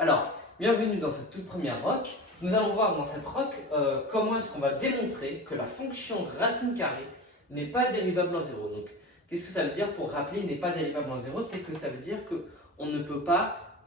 Alors, bienvenue dans cette toute première rock. Nous allons voir dans cette rock comment est-ce qu'on va démontrer que la fonction racine carrée n'est pas dérivable en zéro. Donc, qu'est-ce que ça veut dire pour rappeler n'est pas dérivable en zéro? C'est que ça veut dire qu'on ne peut pas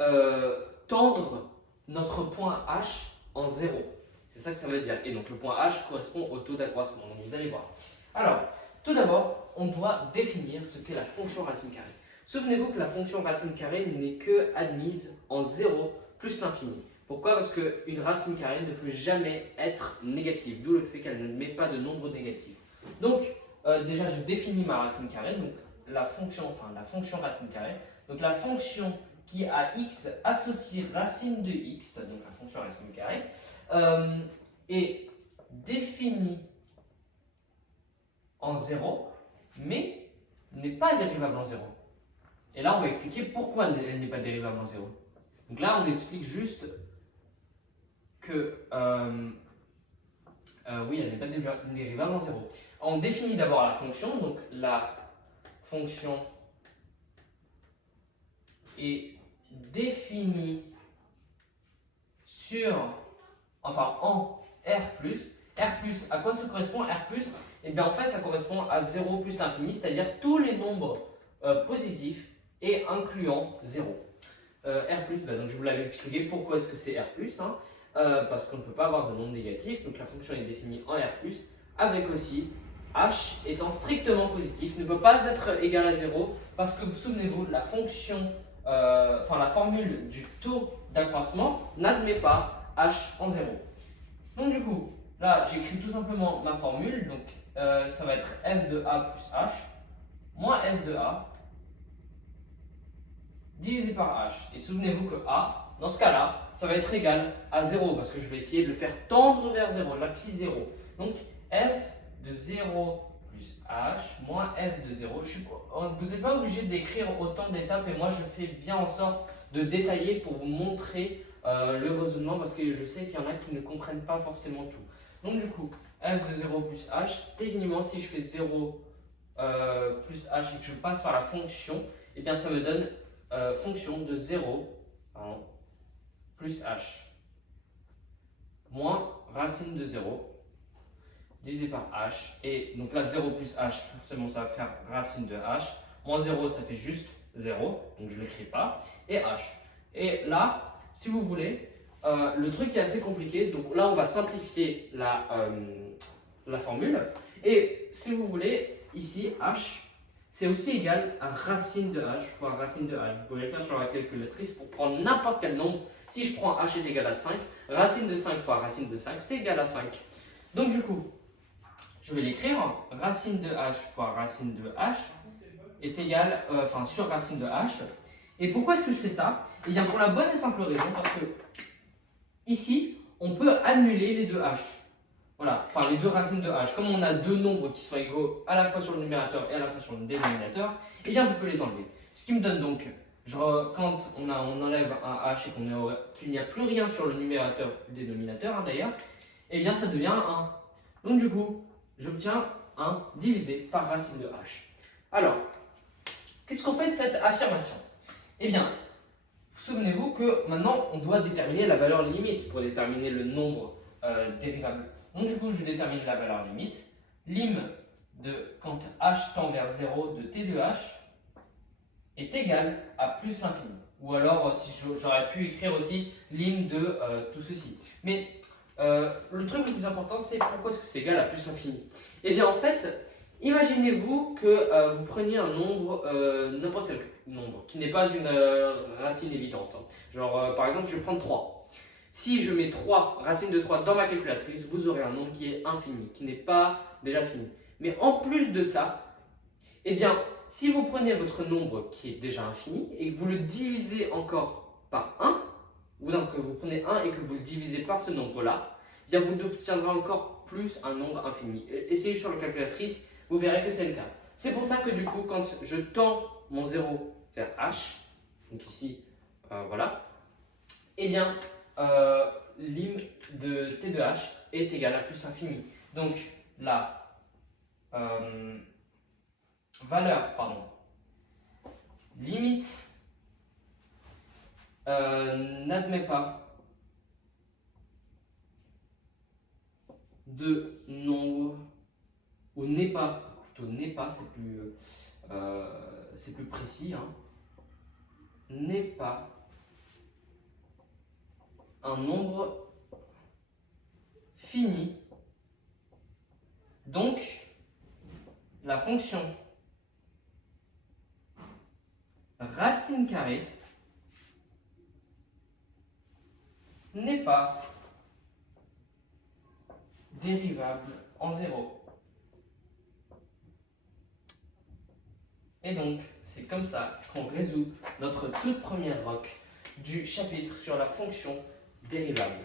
tendre notre point H en zéro. C'est ça que ça veut dire. Et donc, le point H correspond au taux d'accroissement. Donc, vous allez voir. Alors, tout d'abord, on doit définir ce qu'est la fonction racine carrée. Souvenez-vous que la fonction racine carrée n'est que admise en 0 plus l'infini. Pourquoi? Parce qu'une racine carrée ne peut jamais être négative, d'où le fait qu'elle ne met pas de nombre négatif. Donc, déjà, je définis ma racine carrée, donc la fonction racine carrée. Donc, la fonction qui à x associe racine de x, donc la fonction racine carrée, est définie en 0, mais n'est pas dérivable en 0. Et là, on va expliquer pourquoi elle n'est pas dérivable en 0. Donc là, on explique juste que oui, elle n'est pas dérivable en 0. On définit d'abord la fonction. Donc la fonction est définie en R+. R+, à quoi ça correspond R+? Et bien en fait, ça correspond à 0 plus l'infini, c'est-à-dire tous les nombres positifs et incluant 0. R+, donc je vous l'avais expliqué pourquoi est-ce que c'est R+, parce qu'on ne peut pas avoir de nombre négatif, donc la fonction est définie en R+, avec aussi h étant strictement positif, ne peut pas être égal à 0, parce que vous souvenez-vous, la fonction, la formule du taux d'accroissement n'admet pas h en 0. Donc du coup, là j'écris tout simplement ma formule, donc ça va être f de a plus h, moins f de a, divisé par h. Et souvenez-vous que a, dans ce cas-là, ça va être égal à 0 parce que je vais essayer de le faire tendre vers 0, l'abscisse 0. Donc f de 0 plus h moins f de 0. Vous n'êtes pas obligé d'écrire autant d'étapes et moi je fais bien en sorte de détailler pour vous montrer le raisonnement parce que je sais qu'il y en a qui ne comprennent pas forcément tout. Donc du coup, f de 0 plus h, techniquement si je fais 0 plus h et que je passe par la fonction, et bien ça me donne fonction de 0 plus h moins racine de 0 divisé par h. Et donc là, 0 plus h, forcément ça va faire racine de h. Moins 0, ça fait juste 0, donc je ne l'écris pas. Et h. Et là, si vous voulez, le truc est assez compliqué. Donc là, on va simplifier la formule. Et si vous voulez, ici, h, c'est aussi égal à racine de h fois racine de h. Vous pouvez le faire sur la calculatrice pour prendre n'importe quel nombre. Si je prends h est égal à 5, racine de 5 fois racine de 5, c'est égal à 5. Donc du coup, je vais l'écrire. Racine de h fois racine de h est égal, sur racine de h. Et pourquoi est-ce que je fais ça? Eh bien pour la bonne et simple raison, parce que ici, on peut annuler les deux h. Voilà, les deux racines de h. Comme on a deux nombres qui sont égaux à la fois sur le numérateur et à la fois sur le dénominateur, eh bien je peux les enlever. Ce qui me donne donc, quand on enlève un h et qu'il n'y a plus rien sur le numérateur et le dénominateur d'ailleurs, eh bien ça devient 1. Donc du coup, j'obtiens 1 divisé par racine de h. Alors, qu'est-ce qu'on fait de cette affirmation? Eh bien, souvenez-vous que maintenant on doit déterminer la valeur limite pour déterminer le nombre dérivable. Donc du coup, je détermine la valeur limite. Lim de quand h tend vers 0 de t de h est égal à plus l'infini. Ou alors, si j'aurais pu écrire aussi lim de tout ceci. Mais le truc le plus important, c'est pourquoi est-ce que c'est égal à plus l'infini? Eh bien en fait, imaginez-vous que vous preniez un nombre, n'importe quel nombre, qui n'est pas une racine évidente. Genre, par exemple, je vais prendre 3. Si je mets 3, racine de 3 dans ma calculatrice, vous aurez un nombre qui est infini, qui n'est pas déjà fini. Mais en plus de ça, eh bien, si vous prenez votre nombre qui est déjà infini et que vous le divisez encore par 1, ou donc que vous prenez 1 et que vous le divisez par ce nombre-là, eh bien vous obtiendrez encore plus un nombre infini. Essayez sur la calculatrice, vous verrez que c'est le cas. C'est pour ça que du coup, quand je tends mon 0 vers h, donc ici, voilà, eh bien, lim de t de h est égal à plus infini. Donc la limite n'admet pas de nombre, ou n'est pas, plutôt n'est pas, c'est plus précis, hein, n'est pas un nombre fini. Donc, la fonction racine carrée n'est pas dérivable en 0. Et donc, c'est comme ça qu'on résout notre toute première roque du chapitre sur la fonction dérivable.